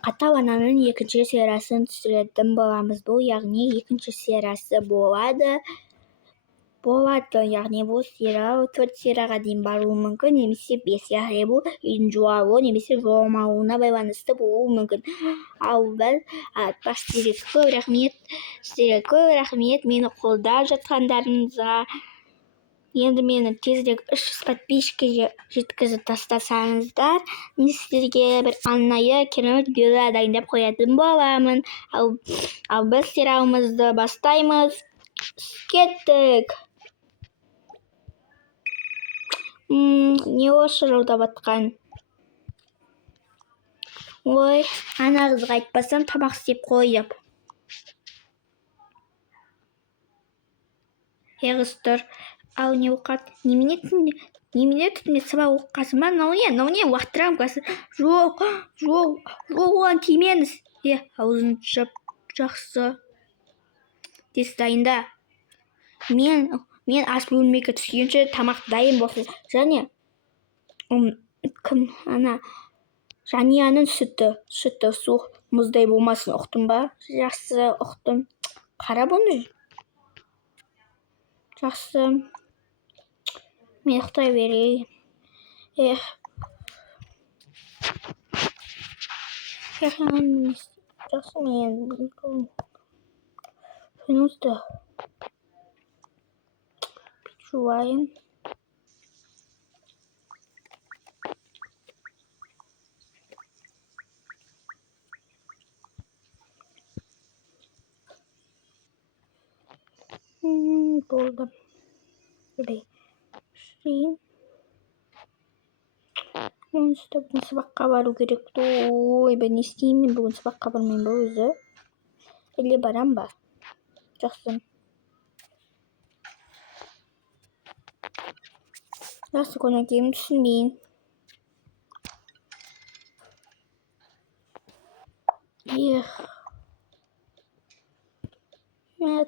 Ата-ананың екінші сериясын түсіретін боламыз. Бұл яғни екінші сериясы болады. Яғни бұл сериал 4 серияға дейін баруы мүмкін, немесе 5 яғни бұл жуалу немесе жуалмауына байланысты болуы мүмкін. Ал біз сіздерге көп рахмет мені қолдап жатқандарыңызға. Енді мені тезірек 300 подписчикке жеткізіп тастасаңыздар, мен сіздерге бір арнайы керемет видео дайындап қоятын боламын. Ал біз сериалымызды бастаймыз. Кеттік. Не осы жолда батқан? Ой, ана қызға айтпасам тамақ істеп қойып. Қыз тұр. Ал не оқат? Немене түтіне сабақ оққасы ма? Науне уақыттырам қасы. Жоқ, оған тимеңіз. Аузын жап, жақсы. Тез дайында. Мен ас бөлмеге түскенше тамақ дайын болсын. Және Жанияның сүті суық мұздай болмасын, ұқтың ба? Жақсы, ұқтым. Қара бұны. Жақсы. Мен ұқтай берейін. Жақсы, мен жуынызды. Жуайын. Болды. Шейін. Онсызда бүгін сабаққа бару керек. Ой, ben не істеймін бүгін сабаққа бармайын ба өзі? Әлде барам ба? Жақсы. Жақсы көңіл түсінбейін.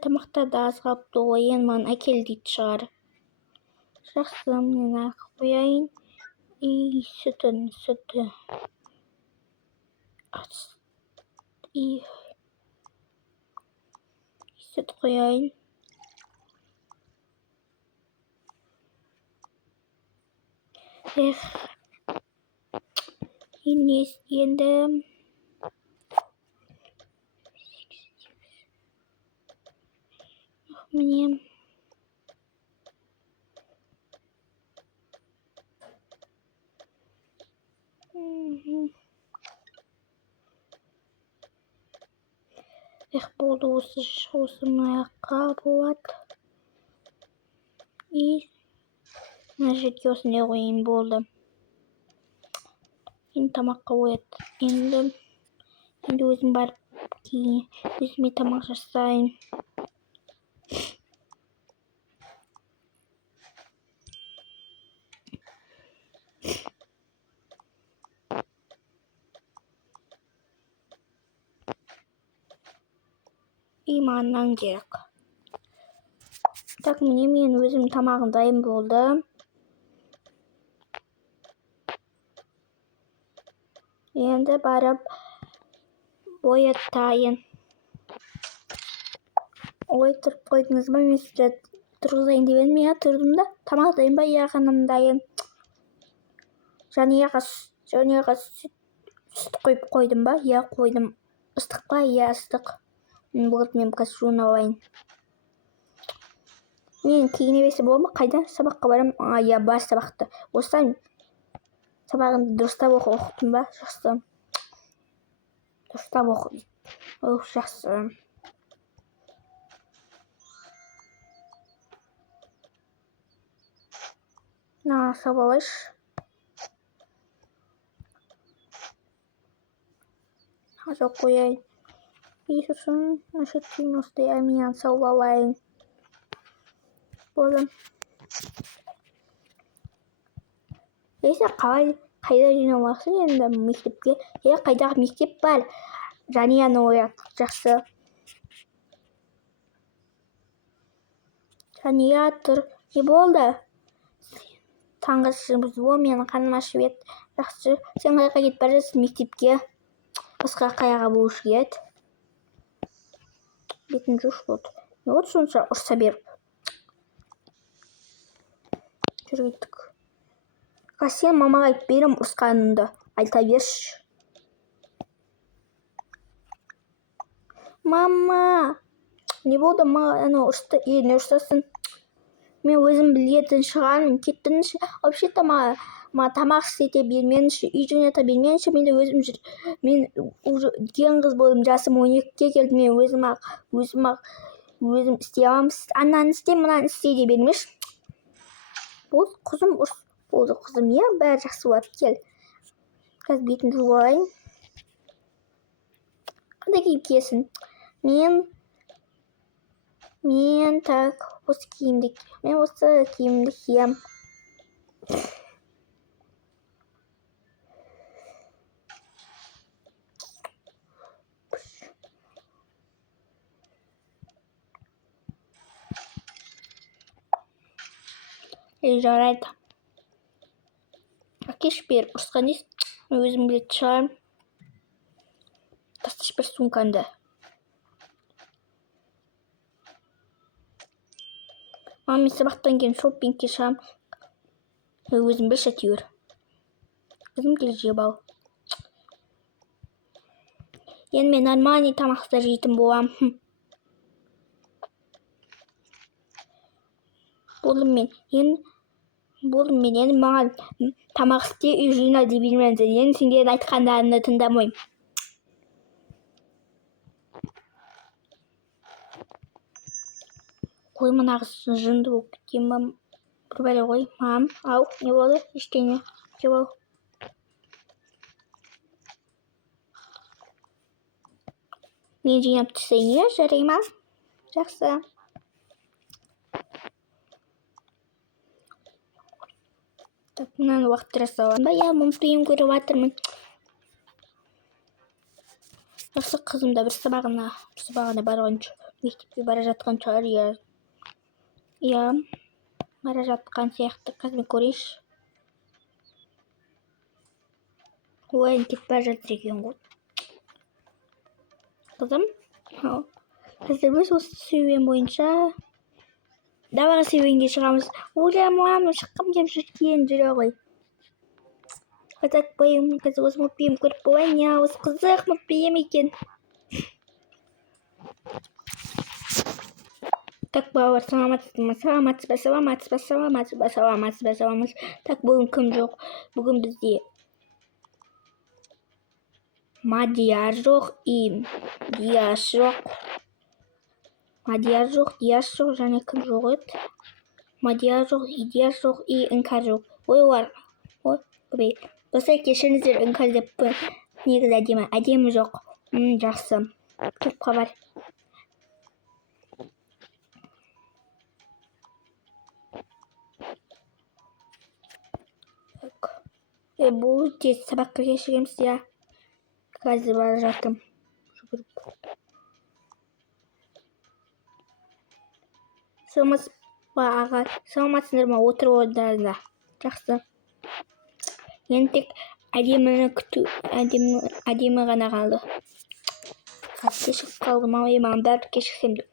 Тамақтарды аз қалыпты ғой, енді маған әкел дейді шығар. Жақсы, мен ақ қояйын. Сүті. Сүт қояйын. Енді міне болды осы аяққа болады. Мына жерге осындай қойын болды. Енді тамаққа қояды. Енді өзім барып өзіме тамақ жасайын. Маған керек. Так, міне мен өзім тамағым дайын болды. Енді барып боятайын. Ой, тұрып қойдыңыз ба? Мен сізді тұрғызайын деп едім. Мен тұрдым да. Тамақ дайын ба? Қаным дайын. Жанияға сүт қойып қойдым ба? Қойдым. Ыстық па? Ыстық. Мен кашуын алайын. Мен кейіне бесі бола ма? Қайда? Сабаққа барам. Бар сабақты. Осылай сабағын дұрыстап оқытым ба? Жақсы. Дұрыстап оқы. Жақсы. Сау болайш. Жоқ қояйын. Сосын ашеттейін осыдай мен сау болайын. Болды. Қайда жинамақсың енді мектепке? Қайдағы мектеп бар? Жанияны оят. Жақсы. Жания тұр. Не болды? Таңғы ішіміз бол, менің қаным ашып еді. Жақсы. Сен қайда кетіп бара жатсың мектепке? Басқа қаяға болушы еді. Бетін жуш болды. Не болды сонша ұрса беріп. Жүргеттік. Сен мамаға айтып берем ұрысқаныңды. Айта берші. Мама! Не болды маған ұрысты? Не ұрсасын? Мен өзім білетін шығармын. Кеттіңізші. Вообще-то маған тамақ істете бермеңізші, үй жината бермеңізші. Мен уже үлкен қыз болдым. Жасым 12-ге келді. Мен өзім істей аламын. Ананы істе, мынаны істе деп бермеші. Болды, қызым ұрыс. Болды, қызым, иә, бәрі жақсы болады. Кел. Қазір бетін жуып алайын. Қандай киім киесің? Мен так осы киімді кием. Жарайды. Әкеш бер, ұрысқан дейсің. Мен өзім білетін шығармын. Тасташ бір сумкаңды. Мен сабақтан кейін шоппингке шығамын. Өзім білші әйтеуір. Өзім келе жеп ал. Енді мен нормальный тамақты жейтін боламын. Болдым мен енді маған тамақ істе, үй жина деп бермеңіздер. Енді сендердің айтқандарыңды тыңдамаймын. Қой, мына қыз жынды болып кеткен ба? Бір бәле ғой. Мам, ау, не болды? Ештеңе. Жеп ал. Мен жинап тастайын, жарай ма? Жақсы. Так, мынаны уақыт жасауын ба? Я мультфильм көріп жатырмын. Жақсы, қызым да бір сабағына барған мектепке бара жатқан шығар. Иә, бара жатқан сияқты. Қазір көрейінші. Ой, кетіп бара жатыр екен ғой. Қызым, қазір біз осы серуен бойынша давай серуенге шығамыз. Уже мама шыққым деп жүрген жүре ғой. Қазақ бойым, қазір осы мультфильм көріп болайын. Я, осы қызық мультфильм екен. Так, балалар, саламатсыз. Так, бүгін кім жоқ? Бүгін бізде Мадияр жоқ и Дияс жоқ. Мадияр жоқ, Дияс жоқ, және кім жоқ еді? Мадияр жоқ, Дияс жоқ и Іңкәр жоқ. Ойлар. Ой, осы кешіріңіздер, Іңкәр деп негізі әдемі жоқ. Жақсы. Келіп қабар. Бұл тез сабаққа кешіреміз, я. Қазір бара жатырмын. Саламатсыңдар ма? Отырып орындарында. Жақсы. Енді тек әдемі ғана қалды. Кешігіп қалдым, маған бәрі кешіксем де.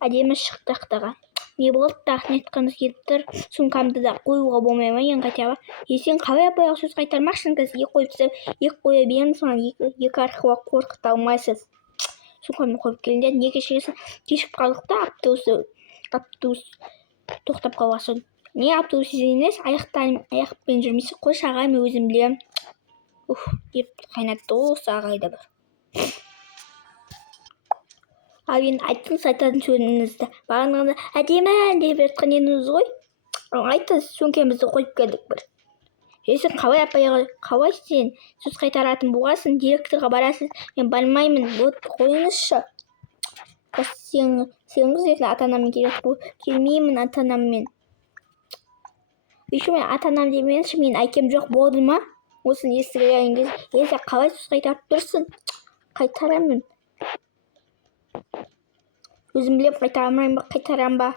Әдемі шықты ақтаға. Не болды да, нетқаныз келіп тұр. Сумкамды да қоюға болмай ма, ең хотя бы. Сен қалай апаяқ сөз қайтармақшың, қазір екі қоя беремін, соған екі арқылы қорқыта алмайсыз. Сумкамды қойып келіңдер, не кешіресің? Кешіп қалдық та, автобус тоқтап қалғасын. Не автобус емес, аяқпен жүрмейсің. Қой шаға, мен өзім білем. Деп қайнатты осы ағайда бір. Ал енді айттыңыз айтатын сөзіңізді. Бағанағыда әдемі деп жатқан едіңіз ғой. Айтыңыз, сөмкемізді қойып келдік бір. Сен қалай апайға, қалай сен сөз қайтаратын болғасын, директорға барасыз. Мен бармаймын, қойыңызшы. Сен қыз ата-анаммен келмеймін ата-анаммен. Еще мен ата-анам демеңізші, мен әкем жоқ болды ма? Осыны естіген кезде қалай сөз қайтарып тұрсың? Қайтарамын. Өзім білеп қайтарамын ба, қайтарам ба?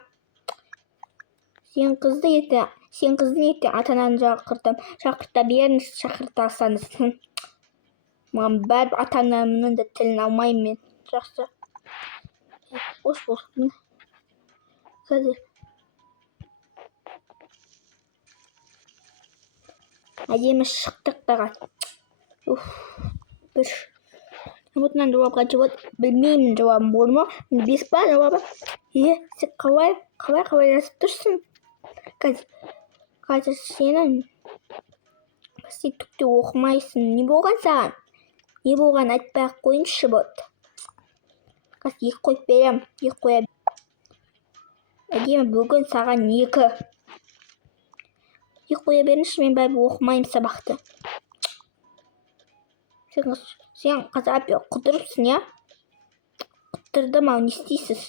Сен қызды ертең ата-ананы шақырта беріңіз, шақырта алсаңыз. Маған бәрібір ата-анамның да тілін алмаймын мен. Жақсы. Бос болсын. Қазір. Әдемі шықтық дағы. Бір. Вот мынаны жауапқа жауап білмеймін жауабым болды ма? 5 па жауабы? Сен қалай жазып тұрсың? Қазір сен түк те оқымайсың. Не болған саған? Не болған айтпай-ақ қойыңызшы вот. Қазір 2 қойып берем. 2 қоя. Әдемі бүгін саған 2. 2 қоя беріңізші, мен бәрібір оқымаймын сабақты. Сен қазір құтырыпсың, я? Құтырдым, ау не істейсіз?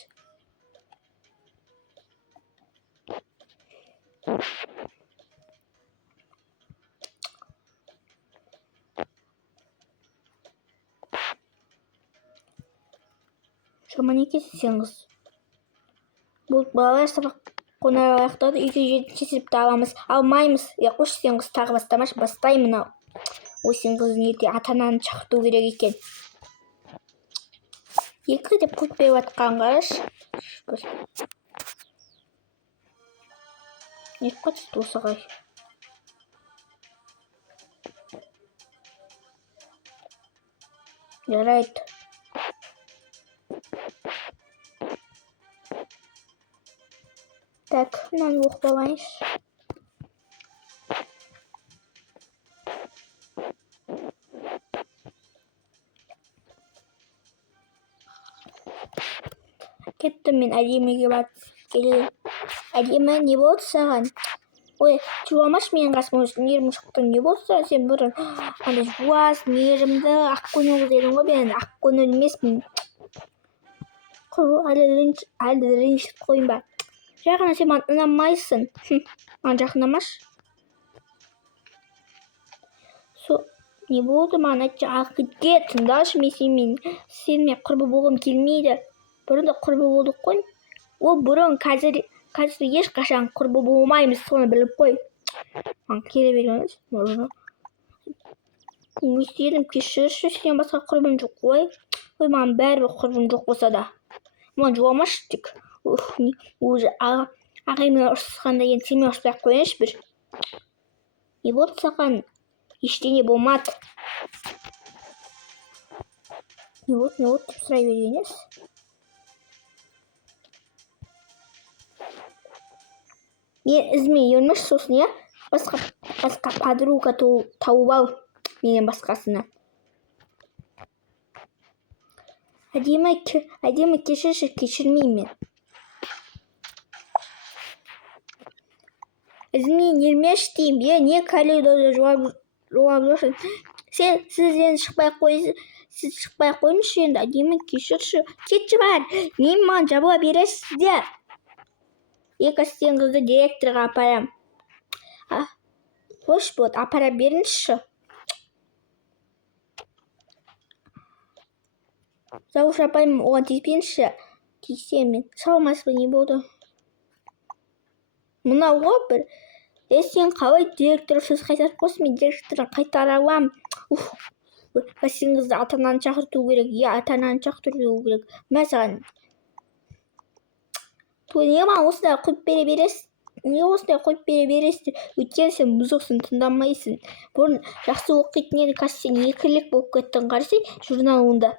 Шаман екенсіз. Бұл балалар сабақ қонар аяқтады. Үйге 7-ші сыныпта аламыз. Алмаймыз. Қош сен қыз тағы бастамашы. Бастаймын ау. Ой, сен қыздың ерте ата-ананы шақырту керек екен. 2 деп қойып беріп жатқан қарашы. Не қатысты осыған? Жарайды. Так, мынаны оқып алайыншы. Кеттім мен әдеміге батып келейін. Әдемі не болды саған? Ой, жуамаш менің қасыма мейірім шықтың. Не болды саған? Сен бұрын жуас, мейірімді, ақкөңіл дедің ғой, мен ақкөңіл емеспін. Әлі ренжіп қойын ба? Жай ғана сен маған ұнамайсың. Маған жақындамаш. Не болды маған айтшы, ақытке тыңдашы, мен сенімен құрбы болғым келмейді. Бұрын да құрбы болдық қой. Ол бұрын, қазір ешқашан құрбы болмаймыз, соны біліп қой. Маған келе бергеніз. Өйстедім, кешірші, сен басқа құрбым жоқ қой. Ой, маған бәрібір құрбым жоқ болса да. Маған жуамаш тек. Уже ағаймен ұрысқанда енді сенімен ұрыспай-ақ қояйыншы бір. Не болды саған? Ештеңе болмады. Не болды деп сұрай бергеніз? Мен ізіме ермеш сосын, я? Басқа подруга тауып ал. Менен басқасына. Әдемі кешірші, кешірмеймін мен. Ізіме ермеш деймін. Не калидода жауап жоқсын. Сізден шықпай қойыңызшы енді. Әдемі кешірші. Кетші бар. Мен маған жабыла бересіз де. Сен қызды директорға апарам. Қош болды, апара беріңізші. Зауыш апайым оған тиіспеңізші. Тиісемін. Салмасы не болды? Мынау ғой бір. Сен қалай директор сөз қайтарып қойсын, мен директордан қайтара аламын. Сен қызды ата-ананы шақырту керек. Ата-ананы шақырту керек. Мәсаған. Не маған осындай қойып бере бересіз? Не осындай қойып бере бересіз? Өйткені сен бұзықсың, тыңдамайсың. Бұрын жақсы оқитын еді, қазір сен 2-лік болып кеттің, қарасай, журналында.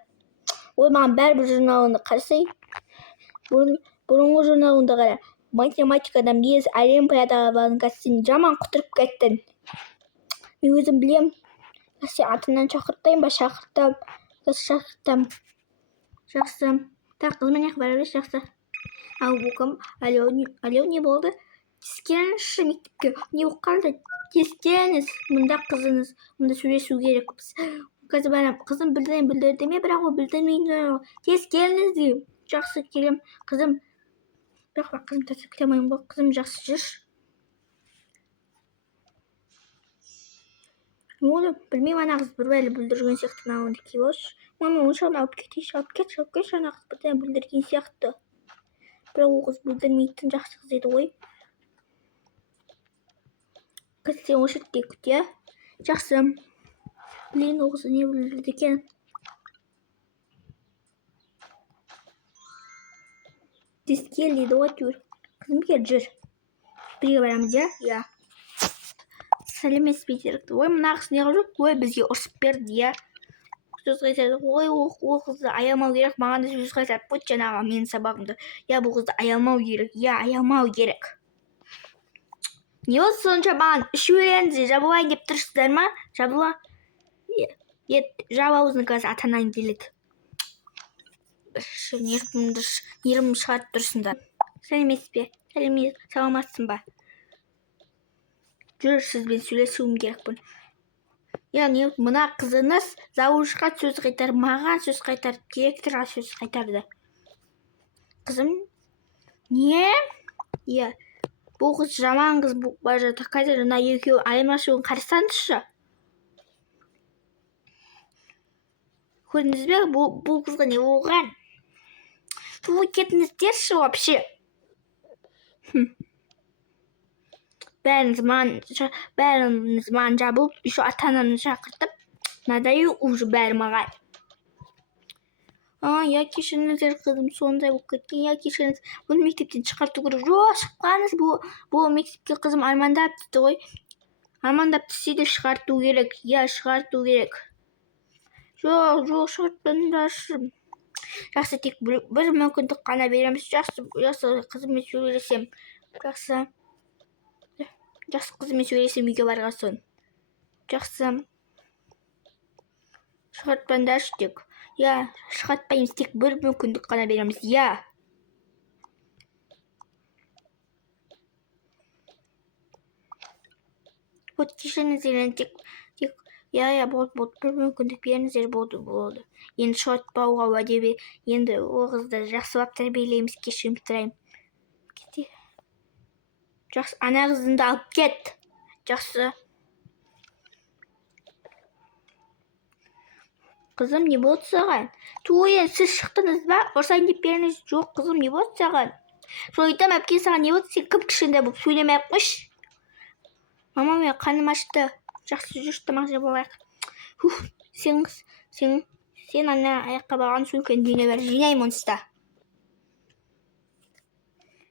Ой, маған бәрібір журналында қарасай. Бұрынғы журналында қара. Математикадан без олимпиадаға бардың, қазір сен жаман құтырып кеттің. Мен өзім білем. Сен ата-ананы шақыртайын ба? Шақыртам. Жақсы. Так, қызмен бара берші, жақсы. Ал бұқым, алло, не болды? Тез келіңізші мектепке. Не оққанда? Тез келіңіз. Мұнда қызыңыз. Мұнда сөйлесу керекпіз. Қазір барам. Қызым білдірді ме? Бірақ ол білдірмейді. Тез келіңіз деймін. Жақсы келем. Қызым. Бірақ қызым тасып кетемеймін ғой. Қызым жақсы жүрші. Не болды? Білмеймін, ана қыз бір бәлі білдірген сияқты науынды келеші. Мама, оншағын алып кетейші. Алып кетші, ана қыз бірден білдірген сияқты. Бірақ ол қыз білдірмейтін жақсы қыз еді ғой. Қыз сен осы жерде күт, я? Жақсы. Блин, осы не білді екен. Тез кел дейді ғой әйтеуір. Қызым кел жүр. Бірге барамыз, иә? Сәлеметсіз бе директор? Ой, мына қыз неғып жүр? Ой, бізге ұрсып берді, иә? Сөз қайтарды. Ой, ол қызды аямау керек. Маған да сөз қайтарып қойды жаңағы менің сабағымды. Иә, бұл қызды аямау керек. Иә, аямау керек. Не болды сонша маған ішіп өлеңізді жабылайын деп тұрсыздар ма? Жабыла. Жаб аузын қазір ата-анаң келеді. Нервімді шығарып тұрсыңдар. Сәлеметсіз бе? Саламатсың ба? Жүр, сізбен сөйлесуім керекпін. Яғни мына қызыңыз завучқа сөз қайтарып, маған сөз қайтарып, директорға сөз қайтарды. Қызым, не? Иә, бұл қыз жаман қыз бара жатыр. Қазір мына екеуі айырмашылығын қарасаңызшы. Көрдіңіз бе? Бұл қызға не болған? Бұл кетіңіздерші вообще. Бәріңіз маған жабылып, еще ата-ананы шақыртып, надаю уже бәрі маған. Я кешіріңіздер, қызым сондай болып кеткен. Я кешіріңіз. Бұны мектептен шығарту керек. Жоқ, шықпаңыз. Бұл мектепке қызым армандап түсті ғой. Армандап түссе де шығарту керек. Я шығарту керек. Жоқ, шығартпаңдаршы. Жақсы, тек бір мүмкіндік қана береміз. Жақсы, қызыммен сөйлесем. Жақсы, қызыммен сөйлесем үйге барған соң. Жақсы. Шығартпаңдаршы тек. Я, шығартпаймыз, тек бір мүмкіндік қана береміз. Я. Вот кешіріңіздер, тек болды, бір мүмкіндік беріңіздер, болды. Енді шығартпауға уәде бер. Енді ол қызды жақсылап тәрбиелейміз, кешірім сұраймын. Жақсы, ана қызыңды алып кет. Жақсы. Қызым, не болды саған? Туы, сіз шықтыңыз ба? Ұрсайын деп беріңіз. Жоқ, қызым, не болды саған? Жойтам, әпке, саған не болды? Сен кіп кішкентай болып сөйлемей-ақ қойшы. Мама, мен қаным ашты. Жақсы, жүрші, тамақ жеп алайық. Сен ана аяққа барған сөмкені үйіне бер, жинаймын онсызда.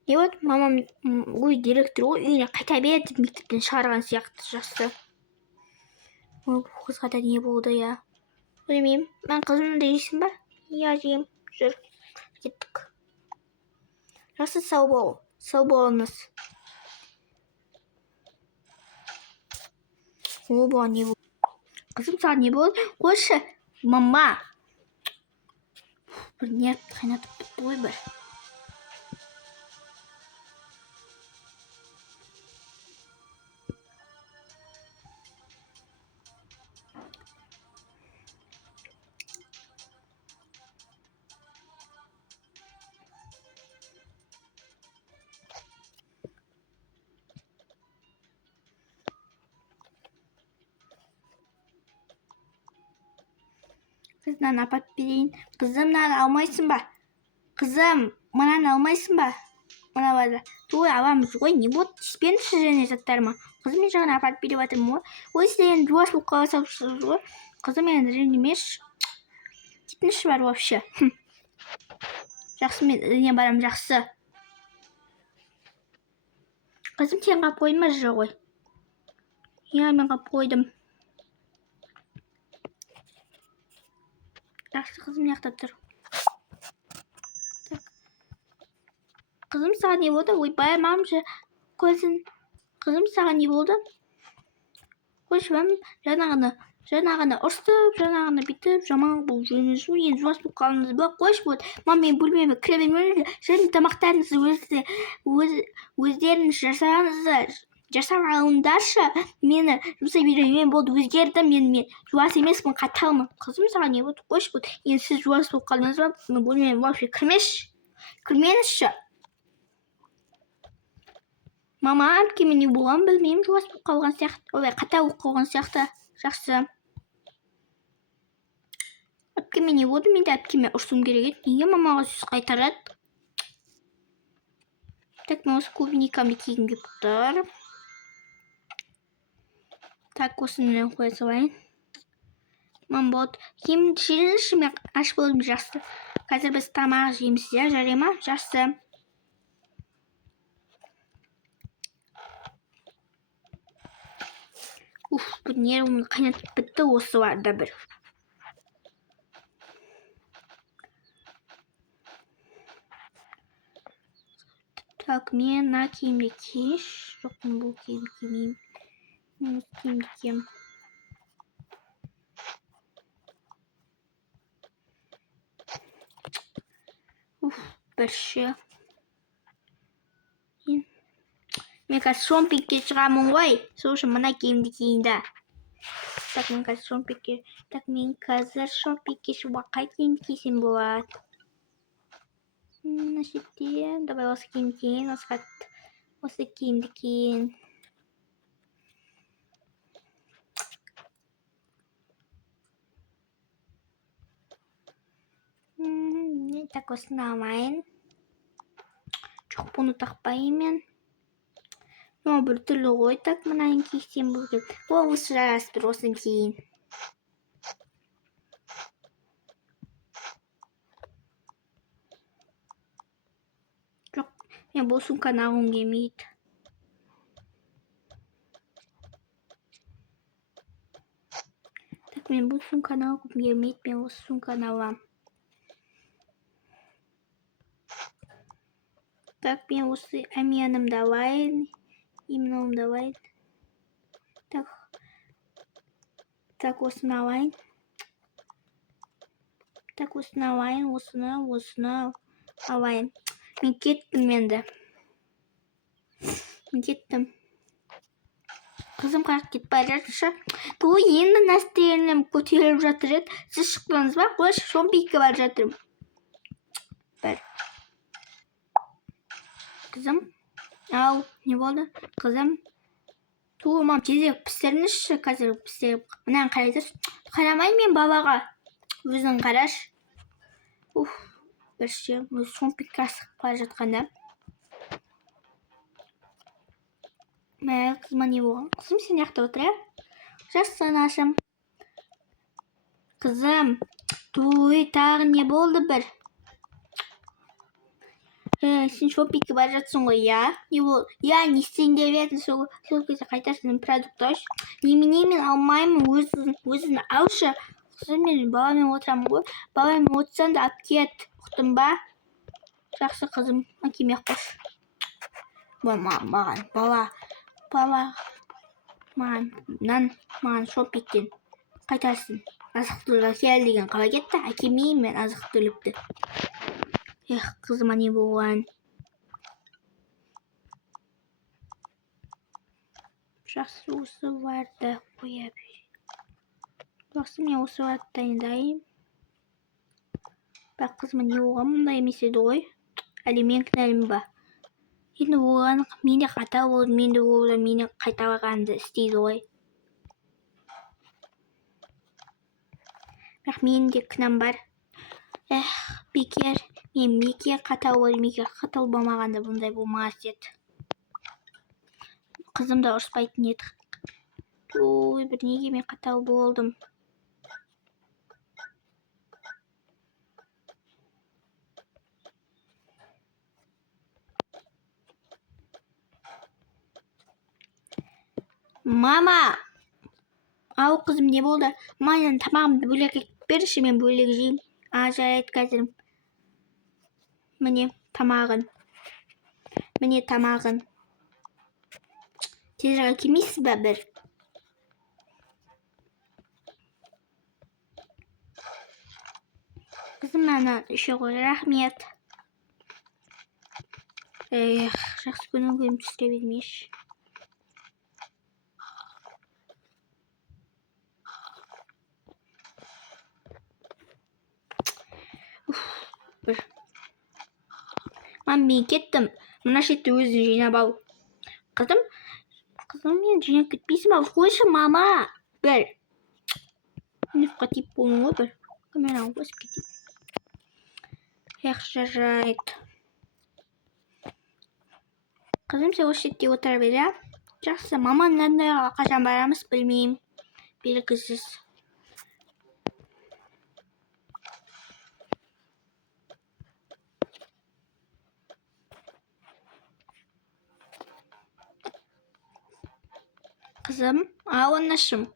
Не болды? Мамам өз директор ғой, үйіне қайта берді, мектептен шығарған сияқты. Жақсы. Бұл қызға да не болды, я? Білмеймін. Мен қызымды жейсің ба? Я, жеймін. Жүр. Кеттік. Жақсы, сау болыңыз. Оба, не болды? Қызым, саған не болды? Қойшы, мама. Бір нервті қайнатып бітті ғой бір. Қызынан апарып берейін. Қызым, мынаны алмайсың ба? Қызым, мынаны алмайсың ба? Мына база. Той аламыз ғой, не болды? Тиіспеңізші және заттарыма. Қызым, мен жағына апарып беріп жатырмын ғой. Ой, сіздер енді жуас болып қаласыз ғой. Қызым, енді ренжімеші. Кетіңізші бар вообще. Жақсы, мен іліне барам, жақсы. Қызым, сен қап қойдың ба ғой? Я, мен қап қойдым. Жақсы, қызым, яқта тұр. Қызым, саған не болды? Ой, байымам көзін. Қызым, саған не болды? Қойшы, жаңағыны ұрстып, жаңағыны бітіп, жаман бұл жөніңіз ғой, енді жуас болып қалыңыз ба? Қойшы, болды. Мам, мен бөлмеме кіре бермеймін. Және тамақтарыңызды өздеріңіз жасап алыңдаршы. Мені жұмсай бермеймін, болды, өзгердім, мен жуас емеспін, қаталмын. Қызым, саған не болды? Қойшы, болды. Енді сіз жуас болып қалыңыз ба? Мен бөлмеме вообще кірмеңізші. Мама, әпкеме не болған білмеймін, жуас болып қалған сияқты. Ой, қатал болып қалған сияқты. Жақсы. Әпкеме не болды? Мен де әпкеме ұрсуым керек еді. Неге мамаға сөз қайтарады? Так, мен осы клубникамды кигім келіп тұр. Так, осыны қоя салайын. Болады. Киім шешіңізші, мен аш болдым, жақсы. Қазір біз тамақ жейміз, иә, жарай ма? Жақсы. Бұл не оны қайнатып бітті, осы барда бір. Так, мен мына киімді киеш. Жоқ, мен бұл киімді кимеймін. Мен осы киімді киемін. Бірші. Мен қазір шомпингке шығамын ғой. Сол үшін мына киімді киейін. Так, мен қазір шомпингке шығуға қай киімді кисем болады? Мына шетте. Давай осы киімді киейін. Осы киімді киейін. Так, осыны алайын. Жоқ, бұны тақпаймын. Бір түрлі ғой. Так, мынайын кисем бұл. Осы жарас тұр, осыны киейін. Жоқ, мен бұл сумканы алғым келмейді. Так, мен бұл сумканы алғым келмейді. Мен осы сумканы алам. Так, мен осы әмиянымды алайын. Имнауымды алайын. Так, осыны алайын. Так, осыны алайын. Осыны алайын. Мен кеттім енді. Мен кеттім. Қызым қайық кетіп бара жатыршы. Бұл енді настроением көтеріліп жатыр еді. Сіз шықтыңыз ба? Қойшы, шомпингке бара жатырмын. Бір. Қызым. Ау, не болды? Қызым. Мам, тезірек пісіріңізші, қазір пісіріп. Мынаны қарайсыз. Қарамай мен балаға. Өзің қараш. Бірше, өз шомпингке асығып бара жатқанда. Қызыма не болған? Қызым, сен жақта отыр, ә? Жақсы, анашым. Қызым, тағы не болды бір? Сен шоппингке бара жатсың ғой, я? Не болды? Я, не істейін деп едің, сол кезде қайтарсың продукт алшы. Немене алмаймын, өзін алшы. Қызым, мен баламен отырамын ғой. Баламен отырсаң да алып кет. Ұқтың ба? Жақсы, қызым, кимей қош. Маған шоппингтен қайтарсын. Азық-түлік әкел деген қалай кетті? Әкелмеймін мен азық-түлікті. Қызыма не болған? Жақсы, осы барды қоя бер. Жақсы, мен осы барды дайындайын. Бірақ қызыма не болған? Мұндай емес еді ғой. Әлі мен кінәлімін ба? Енді оған мен де қата болды, мені қайталағанды істейді ғой. Бірақ менің де кінәм бар. Бекер қатал болды, бекер қатал болмағанда бұндай болмас еді. Қызым да ұрыспайтын еді. Бір неге мен қатал болдым. Мама! Ау, қызым, не болды? Мамадан тамағымды бөлек берші, мен бөлек жеймін. Жарайды, қазір. Міне тамағын. Тезірек келмейсіз ба бір? Қызым, мені іше ғой, рахмет. Жақсы көңіл түсіре бермеші. Мен кеттім. Мына шетті өзің жинап ал. Қызым, мен жинап кетпейсің ба? Қойшы, мама. Бір. Нүфқа тиіп болың ғой бір. Камераны қосып кетейін. Жарайды. Қызым, сен осы шетте отыра бер, ә? Жақсы, маманың андайға қашан барамыз білмеймін. Белгісіз. Kızım, anlaşım.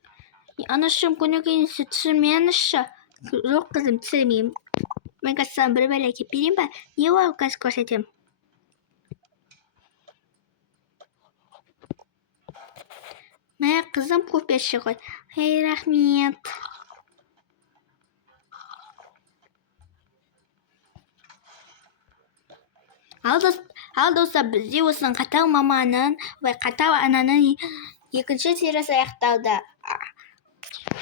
Anlaşım günü gün sütürmeyenişe. Yok kızım, түсірмеймін. Мен қазір саған бір бәле әкеліп берейін ба? Не бар қазір көрсетемін. Мә қызым, кофе ішіп қой. Рахмет. Ал достар, бізде осының қатал маманың ve қатал ананың екінші сериясы аяқталды.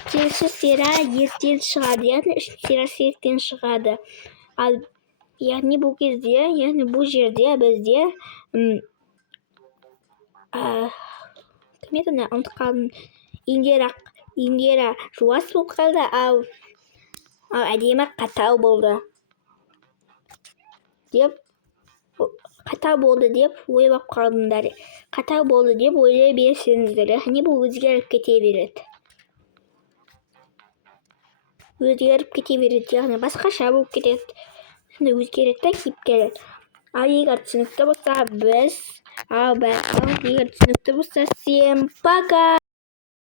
Келесі серия ертең шығады, яғни үшінші сериясы ертең шығады. Ал яғни бұл кезде, яғни бұл жерде бізде кім еді ұмытып қалдым. Индира жуас болып қалды, ал әдемі қатал болды. Қатал болды деп ойлап қалдыңдар. Қатал болды деп ойлай берсеңіздер, яғни бұл өзгеріп кете береді. Яғни басқаша болып кетеді. Өзгереді де киіп келеді. Ал егер түсінікті болса, егер түсінікті болса, всем пока!